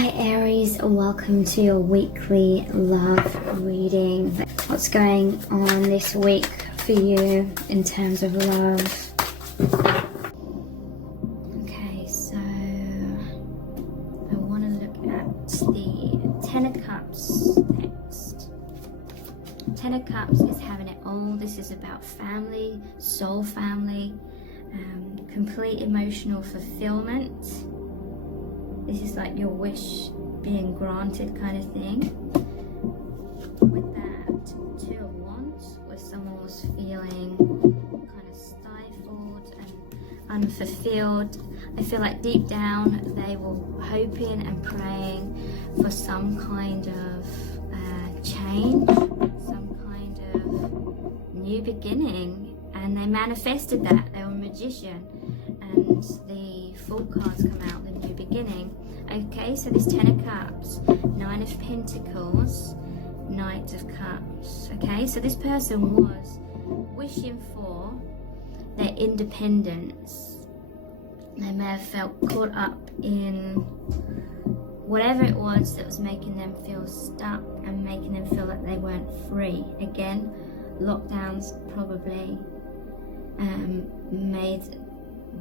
Hi Aries, welcome to your weekly love reading. What's going on this week for you in terms of love? Okay, so I want to look at the Ten of Cups next. Ten of Cups is having it all. This is about family, soul family, complete emotional fulfillment. This is like your wish being granted kind of thing. With that, Two of Wands, where someone was feeling kind of stifled and unfulfilled. I feel like deep down they were hoping and praying for some kind of change, some kind of new beginning, and they manifested that. They were a magician, and the Fool cards come out, the new beginning. Okay, so this Ten of Cups, Nine of Pentacles, Knight of Cups. Okay, so this person was wishing for their independence. They may have felt caught up in whatever it was that was making them feel stuck and making them feel like they weren't free. Again, lockdowns probably made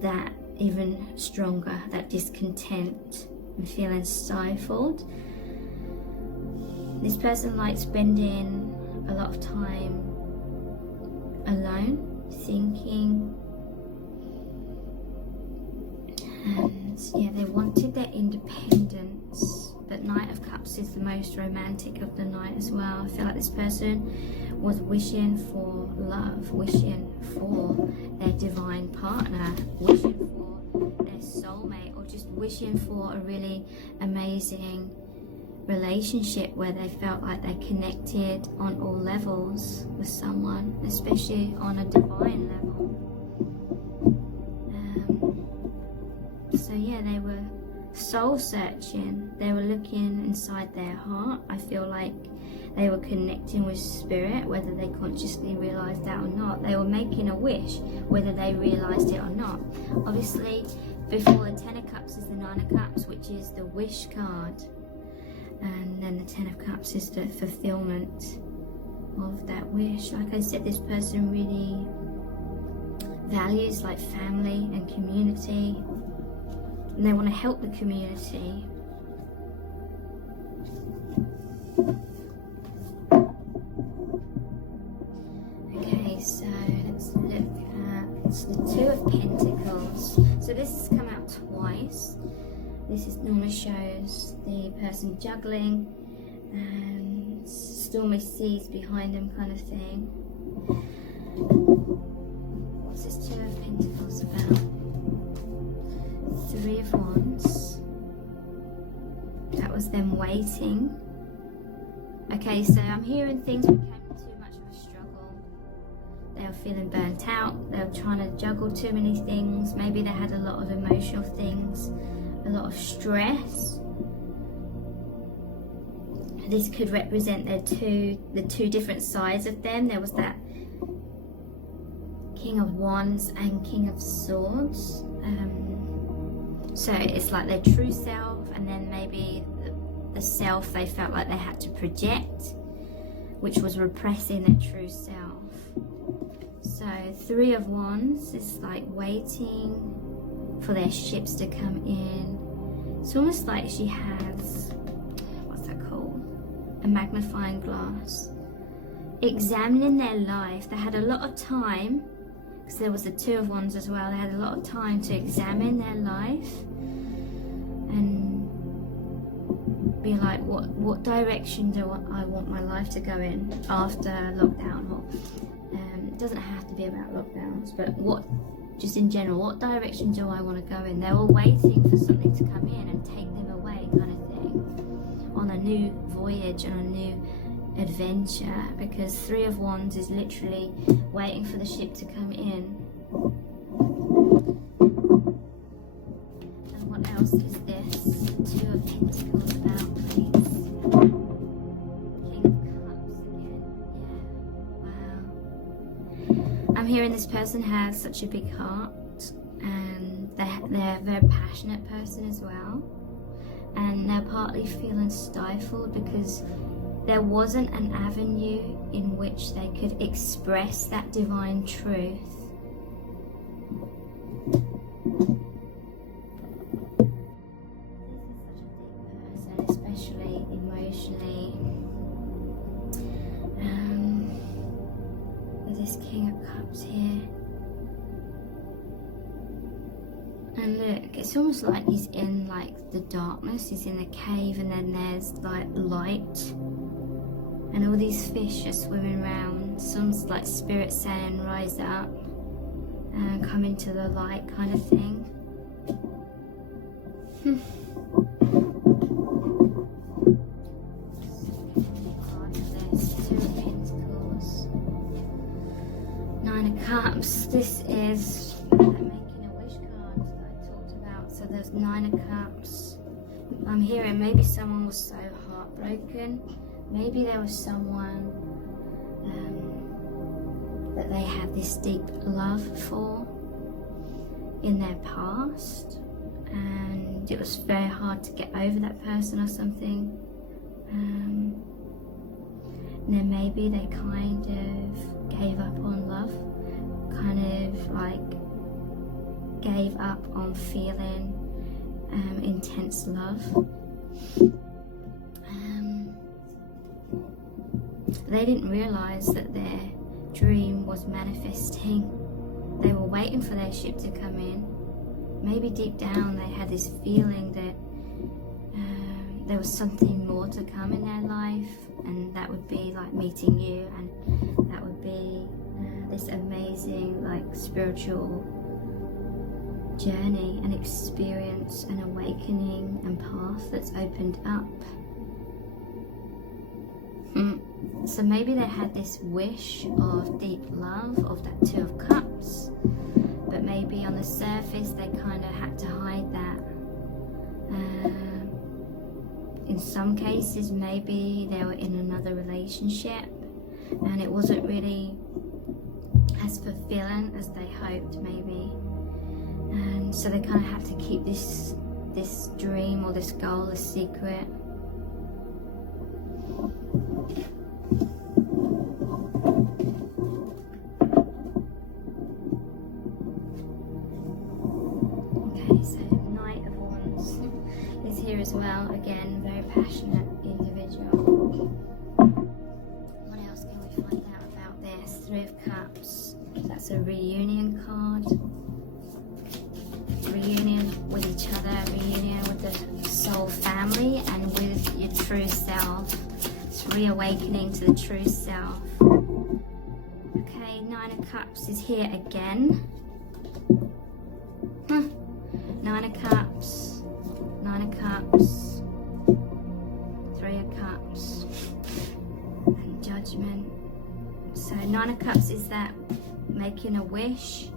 that even stronger, that discontent and feeling stifled. This person likes spending a lot of time alone, thinking, and yeah, they wanted their independence. But Knight of Cups is the most romantic of the night as well. I feel like this person was wishing for love, wishing for their divine partner, wishing for their soulmate, or just wishing for a really amazing relationship where they felt like they connected on all levels with someone, especially on a divine level. So yeah, they were soul searching. They were looking inside their heart. I feel like they were connecting with spirit, whether they consciously realized that or not. They were making a wish, whether they realized it or not. Obviously, before the Ten of Cups is the Nine of Cups, which is the wish card, and then the Ten of Cups is the fulfillment of that wish. Like I said, this person really values like family and community, and they want to help the community. Okay, so let's look at the Two of Pentacles. So this has come out twice. This normally shows the person juggling and stormy seas behind them kind of thing. What's this Two of Pentacles about? Three of Wands. That was them waiting. Okay, so I'm hearing things became too much of a struggle. They were feeling burnt out. They were trying to juggle too many things. Maybe they had a lot of emotional things, a lot of stress. This could represent the two different sides of them. There was that King of Wands and King of Swords. So it's like their true self, and then maybe the self they felt like they had to project, which was repressing their true self. So Three of Wands is like waiting for their ships to come in. It's almost like she has, what's that called? A magnifying glass. Examining their life. They had a lot of time, because there was the Two of Wands as well. They had a lot of time to examine their life and be like, what direction do I want my life to go in after lockdown? Or it doesn't have to be about lockdowns, but just in general, what direction do I want to go in? They were waiting for something to come in and take them away kind of thing, on a new voyage, on a new adventure, because Three of Wands is literally waiting for the ship to come in. And what else is this Two of Pentacles about, please? King of Cups again. Yeah, wow. I'm hearing this person has such a big heart, and they're a very passionate person as well. and they're partly feeling stifled because there wasn't an avenue in which they could express that divine truth. This is such a deep person, especially emotionally. With this King of Cups here. And look, it's almost like he's in like the darkness, he's in a cave, and then there's like light. And all these fish are swimming around. Some's like spirit saying, rise up and come into the light kind of thing. Two of Pentacles. Nine of Cups. This is that making a wish card that I talked about. So there's Nine of Cups. I'm hearing maybe someone was so heartbroken. Maybe there was someone that they had this deep love for in their past, and it was very hard to get over that person or something. And then maybe they kind of gave up on love, kind of like gave up on feeling intense love. They didn't realize that their dream was manifesting. They were waiting for their ship to come in. Maybe deep down they had this feeling that there was something more to come in their life, and that would be like meeting you, and that would be this amazing like spiritual journey and experience and awakening and path that's opened up. So maybe they had this wish of deep love, of that Two of Cups, but maybe on the surface they kind of had to hide that. In some cases maybe they were in another relationship and it wasn't really as fulfilling as they hoped maybe, and so they kind of have to keep this dream or this goal a secret. Okay, so Knight of Wands is here as well. Again, very passionate individual. What else can we find out about this? Three of Cups. That's a reunion card. Reunion with each other, reunion with the soul family and with your true self. It's reawakening to the true self. Okay, Nine of Cups is here again. Nine of Cups, Nine of Cups, Three of Cups, and Judgment. So Nine of Cups is that making a wish.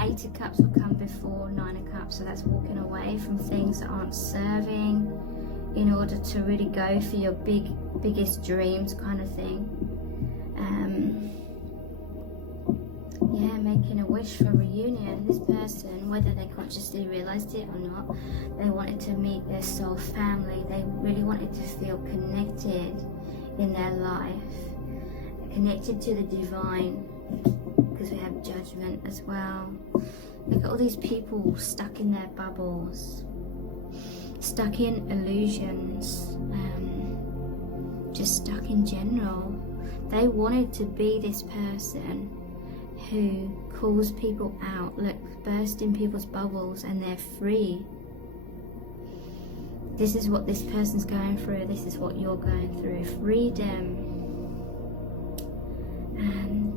Eight of Cups will come before Nine of Cups, so that's walking away from things that aren't serving in order to really go for your biggest dreams kind of thing. Yeah, making a wish for reunion. This person, whether they consciously realized it or not, they wanted to meet their soul family. They really wanted to feel connected in their life, connected to the divine, because we have Judgment as well. Look at all these people stuck in their bubbles, stuck in illusions, just stuck in general. They wanted to be this person who calls people out, look, burst in people's bubbles, and they're free. This is what this person's going through, this is what you're going through. Freedom. And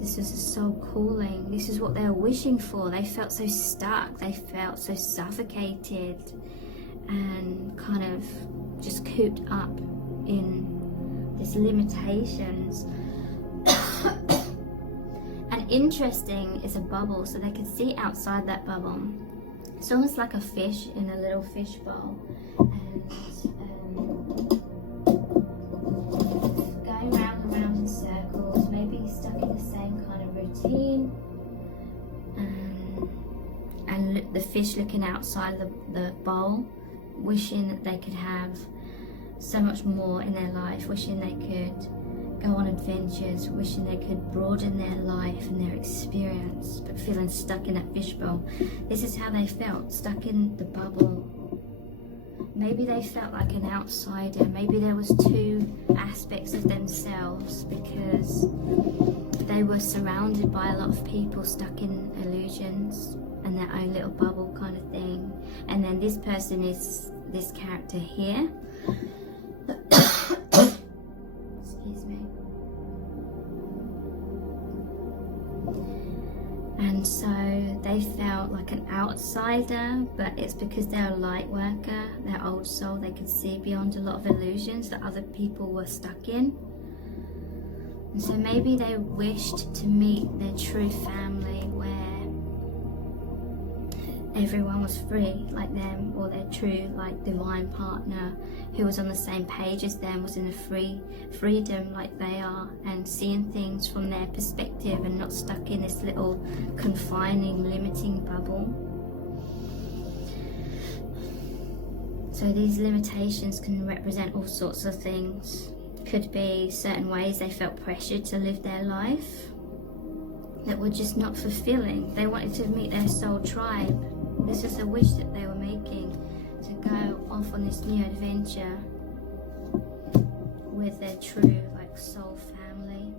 this is a soul calling. This is what they were wishing for. They felt so stuck, they felt so suffocated and kind of just cooped up in these limitations. And interesting is a bubble, so they could see outside that bubble. It's almost like a fish in a little fish bowl, and going round and round in circles, maybe stuck in the same kind of routine. And look, the fish looking outside the bowl, wishing that they could have so much more in their life, wishing they could go on adventures, wishing they could broaden their life and their experience, but feeling stuck in that fishbowl. This is how they felt, stuck in the bubble. Maybe they felt like an outsider. Maybe there was two aspects of themselves, because they were surrounded by a lot of people stuck in illusions and their own little bubble kind of thing. And then this person is this character here. Excuse me. And so they felt like an outsider, but it's because they're a light worker, their old soul, they could see beyond a lot of illusions that other people were stuck in. And so maybe they wished to meet their true family, where everyone was free like them, or their true like divine partner who was on the same page as them, was in a freedom like they are, and seeing things from their perspective and not stuck in this little confining, limiting bubble. So these limitations can represent all sorts of things. Could be certain ways they felt pressured to live their life that were just not fulfilling. They wanted to meet their soul tribe. This is a wish that they were making, to go off on this new adventure with their true like soul family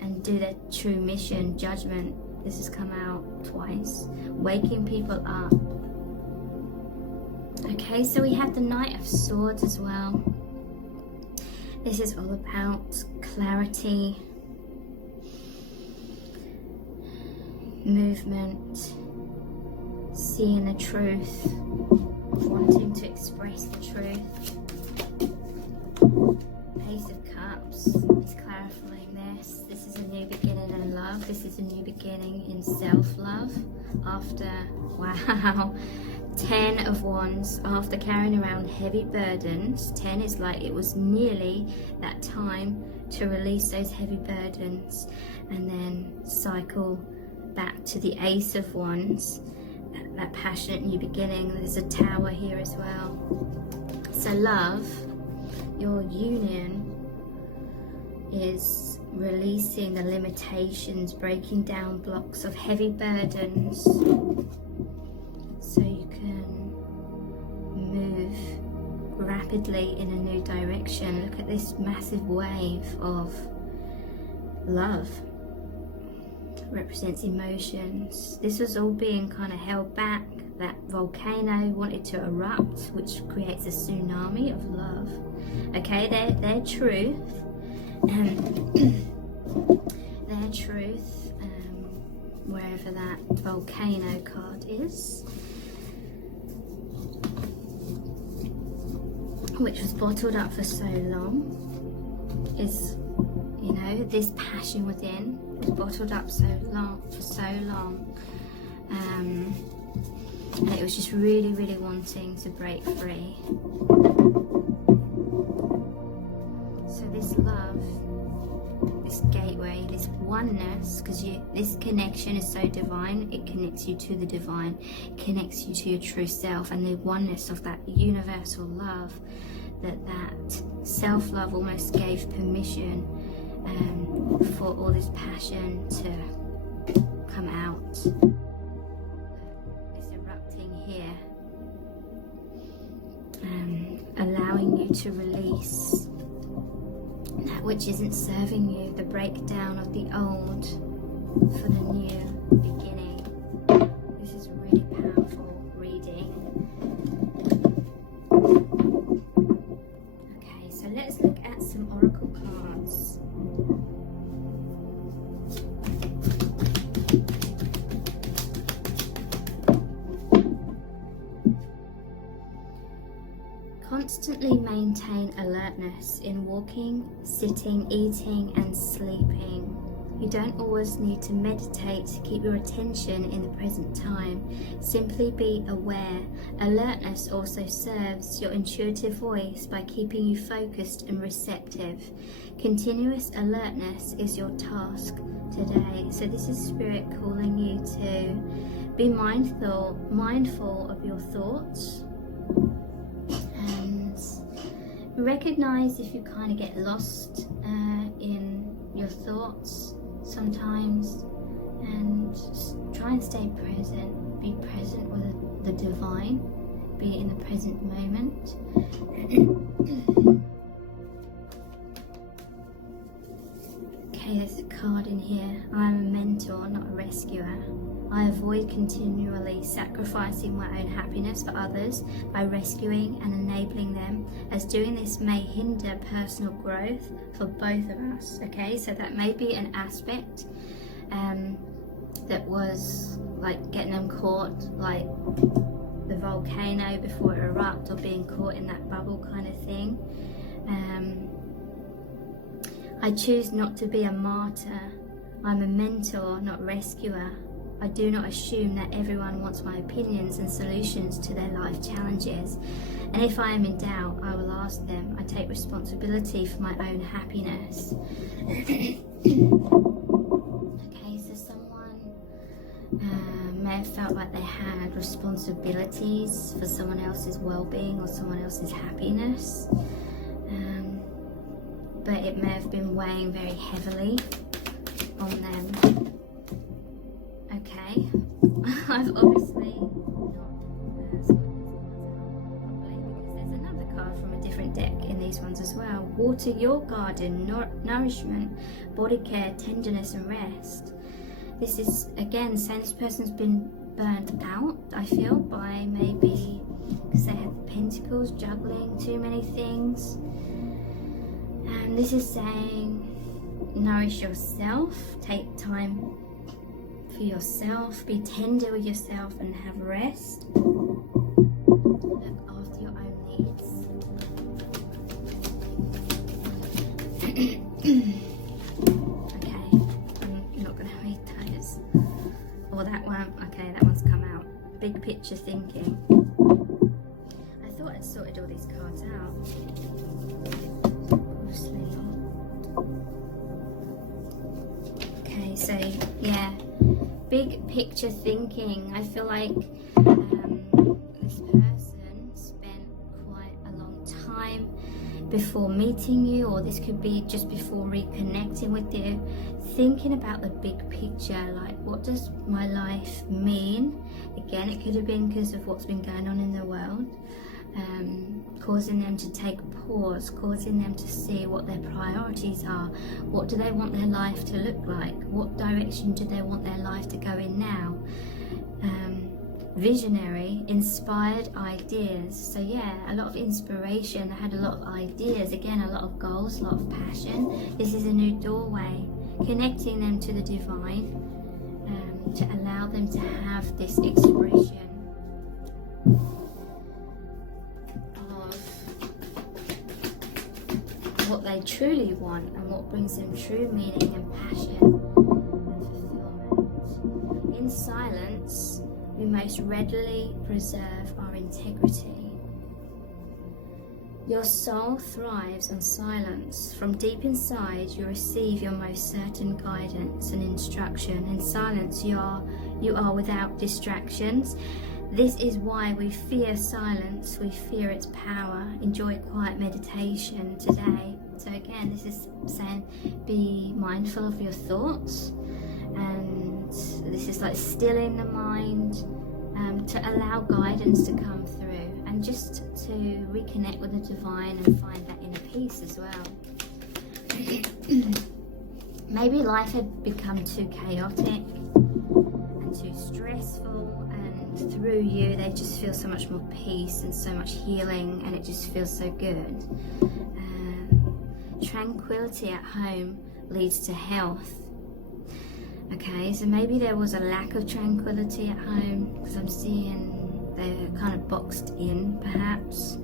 and do their true mission. Judgment, this has come out twice. Waking people up. Okay, so we have the Knight of Swords as well. This is all about clarity, movement, seeing the truth, wanting to express the truth. Ace of Cups is clarifying this. This is a new beginning in love. This is a new beginning in self-love. After, wow, 10 of Wands, after carrying around heavy burdens. 10 is like it was nearly that time to release those heavy burdens, and then cycle back to the Ace of Wands. That passionate new beginning. There's a Tower here as well. So love, your union, is releasing the limitations, breaking down blocks of heavy burdens, so you can move rapidly in a new direction. Look at this massive wave of love. Represents emotions. This was all being kind of held back. That volcano wanted to erupt, which creates a tsunami of love. Okay, their truth, their truth, wherever that volcano card is, which was bottled up for so long, is, you know, this passion within was bottled up for so long, and it was just really wanting to break free. So this love, this gateway, this oneness, because this connection is so divine, it connects you to the divine, it connects you to your true self, and the oneness of that universal love, that self-love almost gave permission for all this passion to come out. It's erupting here, allowing you to release that which isn't serving you, the breakdown of the old for the new beginning. This is really powerful reading. Okay, so let's look at some oracle cards. Constantly maintain alertness in walking, sitting, eating and sleeping. You don't always need to meditate to keep your attention in the present time. Simply be aware. Alertness also serves your intuitive voice by keeping you focused and receptive. Continuous alertness is your task today. So this is Spirit calling you to be mindful of your thoughts, and recognize if you kind of get lost in your thoughts sometimes, and just try and stay present. Be present with the divine, be in the present moment. Okay, there's a card in here. I'm a mentor, not a rescuer. I avoid continually sacrificing my own happiness for others by rescuing and enabling them, as doing this may hinder personal growth for both of us. Okay, so that may be an aspect that was like getting them caught, like the volcano before it erupts, or being caught in that bubble kind of thing. I choose not to be a martyr. I'm a mentor, not rescuer. I do not assume that everyone wants my opinions and solutions to their life challenges. And if I am in doubt, I will ask them. I take responsibility for my own happiness. Okay, so someone may have felt like they had responsibilities for someone else's well-being or someone else's happiness. But it may have been weighing very heavily on them. Okay, I've obviously not properly, because there's another card from a different deck in these ones as well. Water your garden, nourishment, body care, tenderness and rest. This is, again, saying this person's been burnt out, I feel, by maybe because they have pentacles, juggling too many things. And this is saying nourish yourself, take time for yourself, be tender with yourself and have rest. Look after your own needs. Okay, I'm not going to read those. Or that one. Okay, that one's come out. Big picture thinking. I thought I'd sorted all these cards out. Okay, so yeah, big picture thinking. I feel like this person spent quite a long time before meeting you, or this could be just before reconnecting with you, thinking about the big picture, like what does my life mean? Again, it could have been because of what's been going on in the world, causing them to take a pause, causing them to see what their priorities are. What do they want their life to look like? What direction do they want their life to go in now? Visionary, inspired ideas. So yeah, a lot of inspiration. I had a lot of ideas. Again, a lot of goals, a lot of passion. This is a new doorway, connecting them to the divine, to allow them to have this expression what they truly want and what brings them true meaning and passion and fulfillment. In silence, we most readily preserve our integrity. Your soul thrives on silence. From deep inside, you receive your most certain guidance and instruction. In silence, you are without distractions. This is why we fear silence, we fear its power. Enjoy quiet meditation today. So again, this is saying be mindful of your thoughts, and this is like stilling the mind to allow guidance to come through, and just to reconnect with the divine and find that inner peace as well. Maybe life had become too chaotic and too stressful, and through you they just feel so much more peace and so much healing, and it just feels so good. Tranquility at home leads to health. Okay, so maybe there was a lack of tranquility at home, because I'm seeing they're kind of boxed in, perhaps,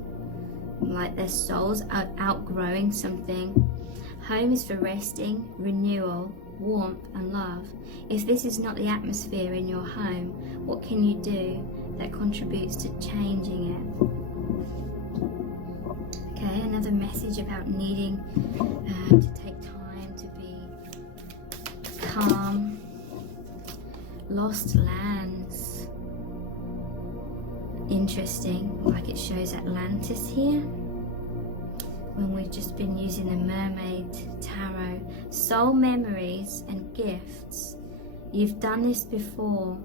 like their souls are outgrowing something. Home is for resting, renewal, warmth and love. If this is not the atmosphere in your home, what can you do that contributes to changing it? Okay, another message about needing to take time to be calm. Lost lands. interesting, like it shows Atlantis here, when we've just been using the Mermaid Tarot. Soul memories and gifts. You've done this before.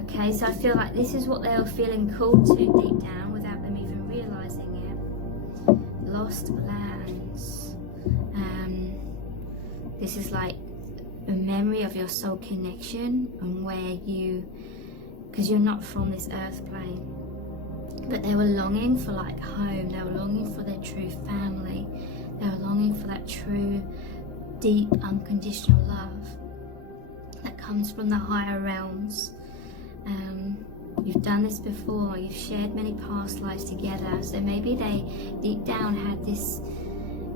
Okay, so I feel like this is what they were feeling called to deep down without them even realizing it. Lost lands. This is like a memory of your soul connection and where you, because you're not from this earth plane, but they were longing for like home. They were longing for their true family. They were longing for that true, deep, unconditional love that comes from the higher realms. You've done this before. You've shared many past lives together. So maybe they deep down had this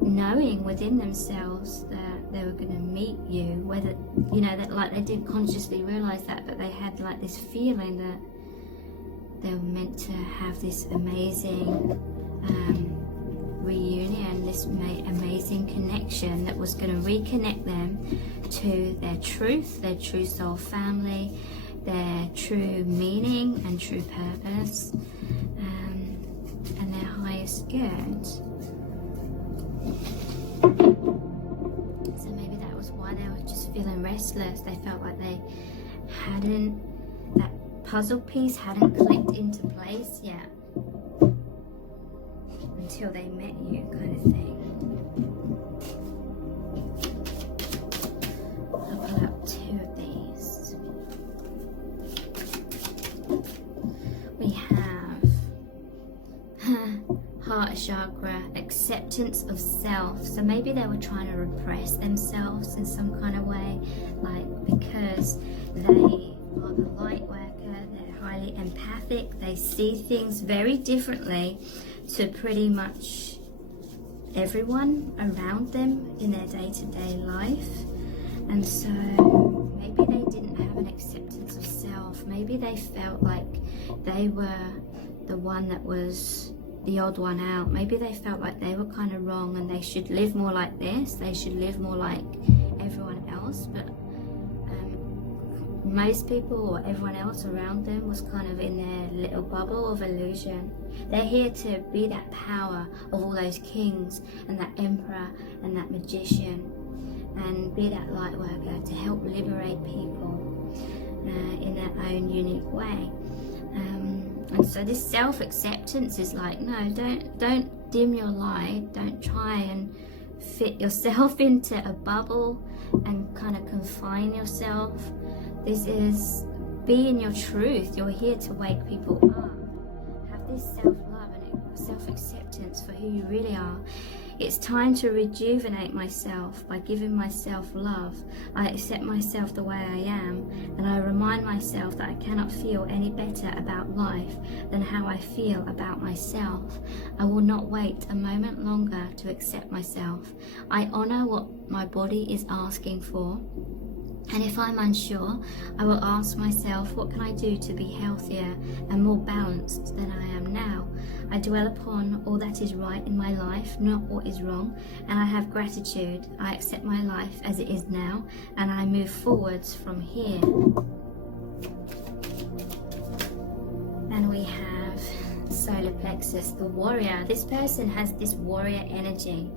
knowing within themselves that they were going to meet you, whether, you know, that like they didn't consciously realize that, but they had like this feeling that they were meant to have this amazing reunion, this amazing connection that was going to reconnect them to their true soul family, their true meaning and true purpose, and their highest good. So maybe that was why they were just feeling restless. They felt like they hadn't, that puzzle piece hadn't clicked into place yet until they met you, kind of thing. I'll pull out 2 of these. We have heart chakra, acceptance of self. So maybe they were trying to repress themselves in some kind of way, like because they are the light worker, they're highly empathic, they see things very differently to pretty much everyone around them in their day-to-day life. And so maybe they didn't have an acceptance of self. Maybe they felt like they were the one that was the odd one out. Maybe they felt like they were kind of wrong and they should live more like this. They should live more like everyone else. But most people or everyone else around them was kind of in their little bubble of illusion. They're here to be that power of all those kings and that emperor and that magician, and be that light worker to help liberate people in their own unique way. And so this self-acceptance is like, no, don't dim your light. Don't try and fit yourself into a bubble and kind of confine yourself. This is, be in your truth. You're here to wake people up. Have this self-love and self-acceptance for who you really are. It's time to rejuvenate myself by giving myself love. I accept myself the way I am, and I remind myself that I cannot feel any better about life than how I feel about myself. I will not wait a moment longer to accept myself. I honor what my body is asking for. And if I'm unsure, I will ask myself, what can I do to be healthier and more balanced than I am now? I dwell upon all that is right in my life, not what is wrong, and I have gratitude. I accept my life as it is now, and I move forwards from here. And we have solar plexus, the warrior. This person has this warrior energy.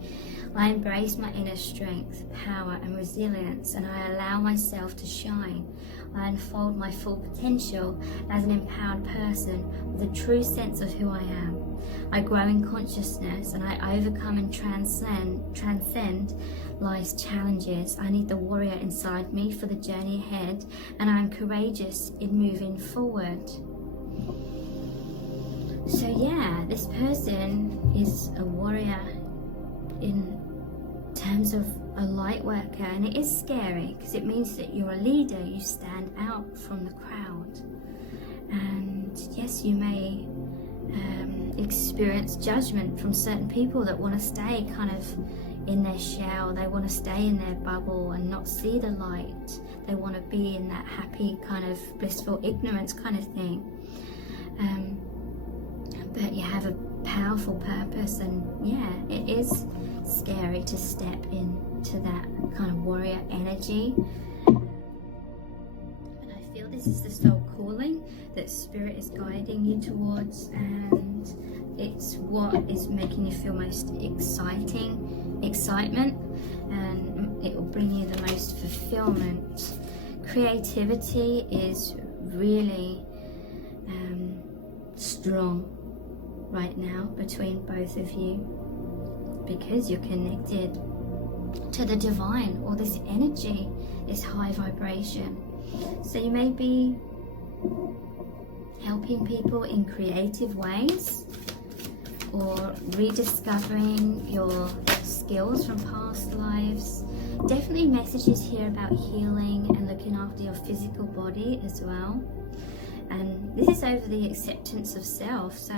I embrace my inner strength, power and resilience, and I allow myself to shine. I unfold my full potential as an empowered person with a true sense of who I am. I grow in consciousness and I overcome and transcend life's challenges. I need the warrior inside me for the journey ahead, and I'm courageous in moving forward. So yeah, this person is a warrior in terms of a light worker, and it is scary because it means that you're a leader. You stand out from the crowd, and yes, you may experience judgment from certain people that want to stay kind of in their shell. They want to stay in their bubble and not see the light. They want to be in that happy kind of blissful ignorance kind of thing. But you have a powerful purpose, and yeah, it is scary to step into that kind of warrior energy. But I feel this is the soul calling that Spirit is guiding you towards, and it's what is making you feel most excitement, and it will bring you the most fulfillment. Creativity is really strong right now between both of you, because you're connected to the divine, or this energy, this high vibration. So you may be helping people in creative ways, or rediscovering your skills from past lives. Definitely messages here about healing and looking after your physical body as well. And this is over the acceptance of self, so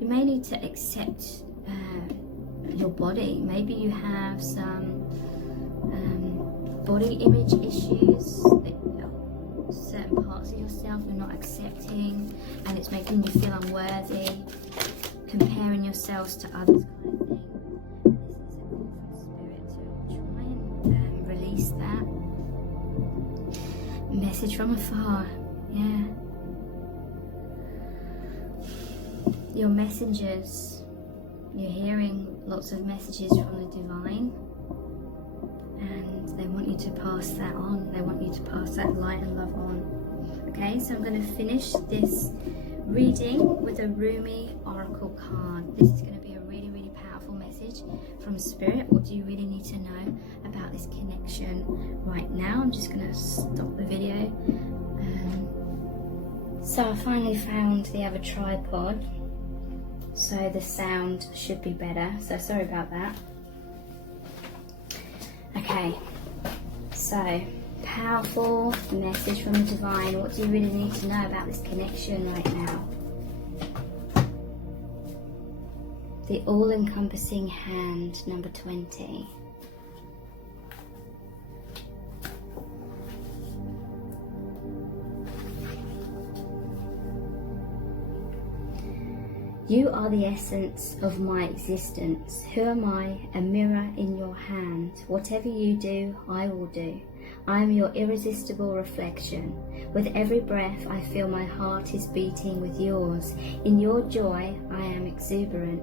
you may need to accept your body. Maybe you have some body image issues, that certain parts of yourself you're not accepting, and it's making you feel unworthy, comparing yourselves to others, kind of thing. And this is a call from Spirit to try and release that. Message from afar, yeah. Your messengers, you're hearing lots of messages from the divine, and they want you to pass that on. They want you to pass that light and love on. Okay, so I'm going to finish this reading with a Rumi Oracle card. This is going to be a really, really powerful message from Spirit. What do you really need to know about this connection right now? I'm just going to stop the video. So I finally found the other tripod, so the sound should be better, so sorry about that. Okay, so powerful message from the divine. What do you really need to know about this connection right now? The all-encompassing hand, number 20. You are the essence of my existence. Who am I? A mirror in your hand. Whatever you do, I will do. I am your irresistible reflection. With every breath, I feel my heart is beating with yours. In your joy, I am exuberant.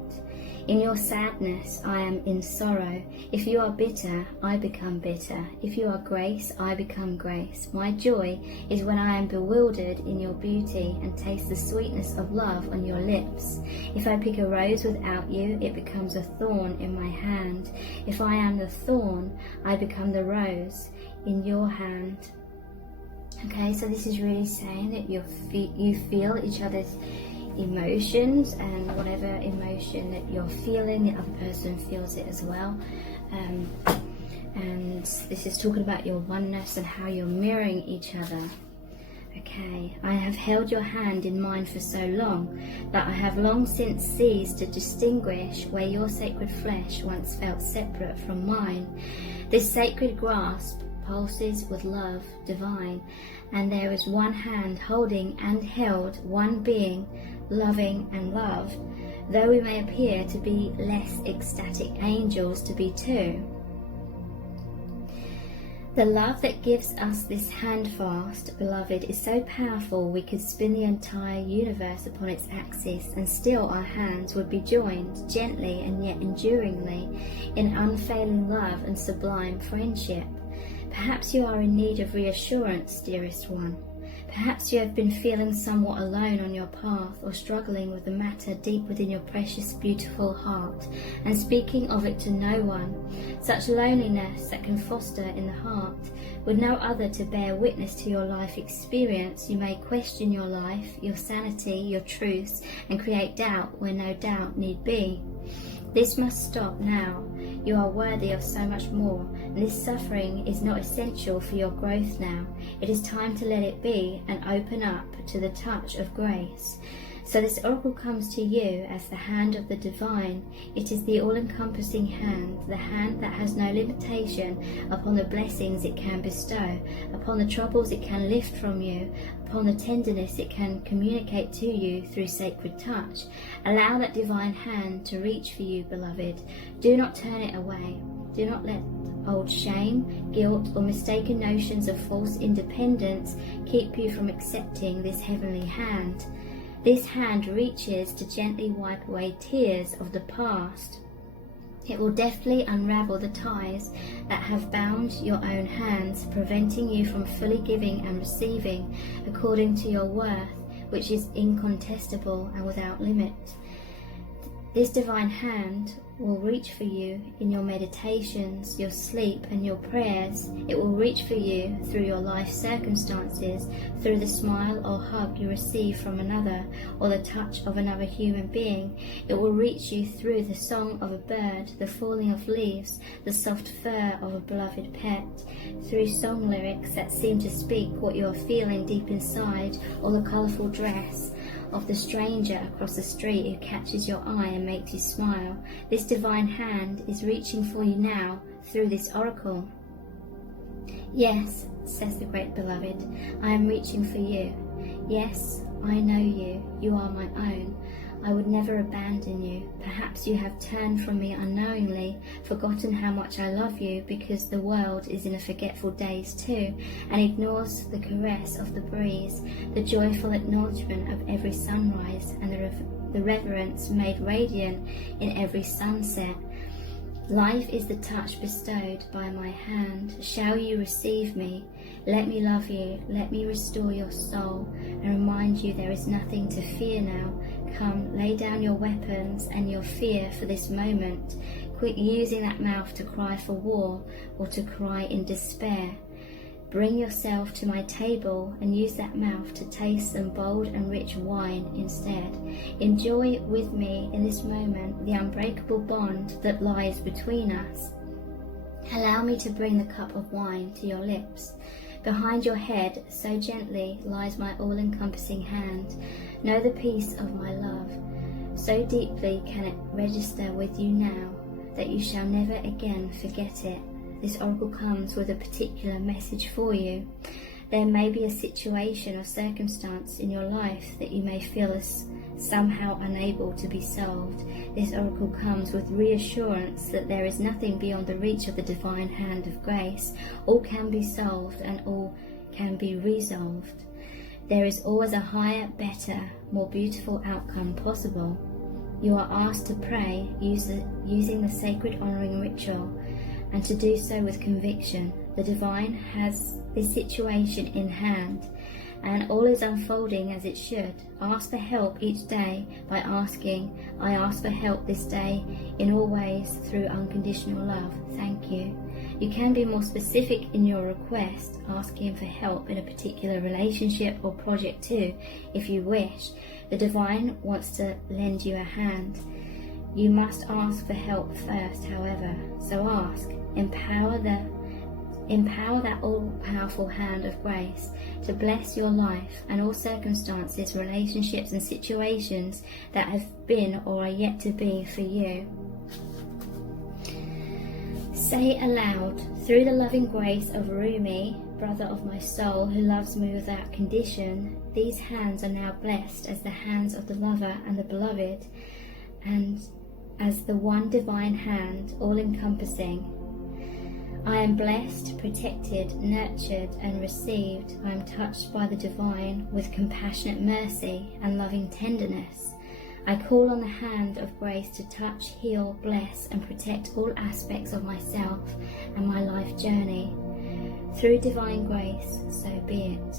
In your sadness, I am in sorrow. If you are bitter, I become bitter. If you are grace, I become grace. My joy is when I am bewildered in your beauty and taste the sweetness of love on your lips. If I pick a rose without you, it becomes a thorn in my hand. If I am the thorn, I become the rose in your hand. Okay, so this is really saying that you feel each other's emotions, and whatever emotion that you're feeling, the other person feels it as well. And this is talking about your oneness and how you're mirroring each other. Okay, I have held your hand in mine for so long that I have long since ceased to distinguish where your sacred flesh once felt separate from mine. This sacred grasp pulses with love divine, and there is one hand holding and held, one being, loving and loved, though we may appear to be less ecstatic angels to be two. The love that gives us this handfast, beloved, is so powerful we could spin the entire universe upon its axis, and still our hands would be joined gently and yet enduringly in unfailing love and sublime friendship. Perhaps you are in need of reassurance, dearest one. Perhaps you have been feeling somewhat alone on your path, or struggling with the matter deep within your precious, beautiful heart, and speaking of it to no one. Such loneliness that can foster in the heart, with no other to bear witness to your life experience, you may question your life, your sanity, your truths, and create doubt where no doubt need be. This must stop now. You are worthy of so much more, and this suffering is not essential for your growth now. It is time to let it be and open up to the touch of grace. So this oracle comes to you as the hand of the divine. It is the all-encompassing hand, the hand that has no limitation upon the blessings it can bestow, upon the troubles it can lift from you, upon the tenderness it can communicate to you through sacred touch. Allow that divine hand to reach for you, beloved. Do not turn it away. Do not let old shame, guilt, or mistaken notions of false independence keep you from accepting this heavenly hand. This hand reaches to gently wipe away tears of the past. It will deftly unravel the ties that have bound your own hands, preventing you from fully giving and receiving according to your worth, which is incontestable and without limit. This divine hand will reach for you in your meditations, your sleep, and your prayers. It will reach for you through your life circumstances, through the smile or hug you receive from another, or the touch of another human being. It will reach you through the song of a bird, the falling of leaves, the soft fur of a beloved pet, through song lyrics that seem to speak what you are feeling deep inside, or the colourful dress of the stranger across the street who catches your eye and makes you smile. This divine hand is reaching for you now through this oracle. Yes, says the great beloved, I am reaching for you. Yes, I know you. You are my own. I would never abandon you. Perhaps you have turned from me unknowingly, forgotten how much I love you, because the world is in a forgetful daze too, and ignores the caress of the breeze, the joyful acknowledgement of every sunrise, and the reverence made radiant in every sunset. Life is the touch bestowed by my hand. Shall you receive me? Let me love you. Let me restore your soul and remind you there is nothing to fear now. Come, lay down your weapons and your fear for this moment. Quit using that mouth to cry for war or to cry in despair. Bring yourself to my table and use that mouth to taste some bold and rich wine instead. Enjoy with me in this moment the unbreakable bond that lies between us. Allow me to bring the cup of wine to your lips. Behind your head, so gently, lies my all-encompassing hand. Know the peace of my love. So deeply can it register with you now that you shall never again forget it. This oracle comes with a particular message for you. There may be a situation or circumstance in your life that you may feel as somehow unable to be solved. This oracle comes with reassurance that there is nothing beyond the reach of the divine hand of grace. All can be solved and all can be resolved. There is always a higher, better, more beautiful outcome possible. You are asked to pray using the sacred honouring ritual, and to do so with conviction. The divine has this situation in hand, and all is unfolding as it should. Ask for help each day by asking, I ask for help this day in all ways through unconditional love. Thank you. You can be more specific in your request, asking for help in a particular relationship or project too, if you wish. The divine wants to lend you a hand. You must ask for help first, however, so ask. Empower that all-powerful hand of grace to bless your life and all circumstances, relationships and situations that have been or are yet to be for you. Say aloud, through the loving grace of Rumi, brother of my soul who loves me without condition, these hands are now blessed as the hands of the lover and the beloved, and as the one divine hand, all-encompassing. I am blessed, protected, nurtured and received. I am touched by the divine with compassionate mercy and loving tenderness. I call on the hand of grace to touch, heal, bless and protect all aspects of myself and my life journey. Through divine grace, so be it.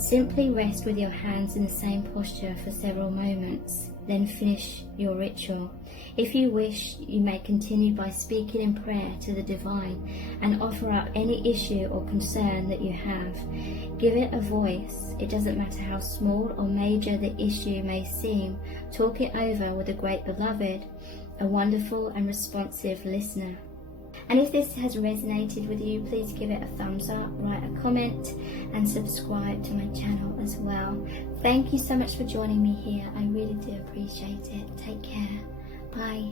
Simply rest with your hands in the same posture for several moments, then finish your ritual. If you wish, you may continue by speaking in prayer to the divine and offer up any issue or concern that you have. Give it a voice. It doesn't matter how small or major the issue may seem. Talk it over with a great beloved, a wonderful and responsive listener. And if this has resonated with you, please give it a thumbs up, write a comment and subscribe to my channel as well. Thank you so much for joining me here. I really do appreciate it. Take care. Bye.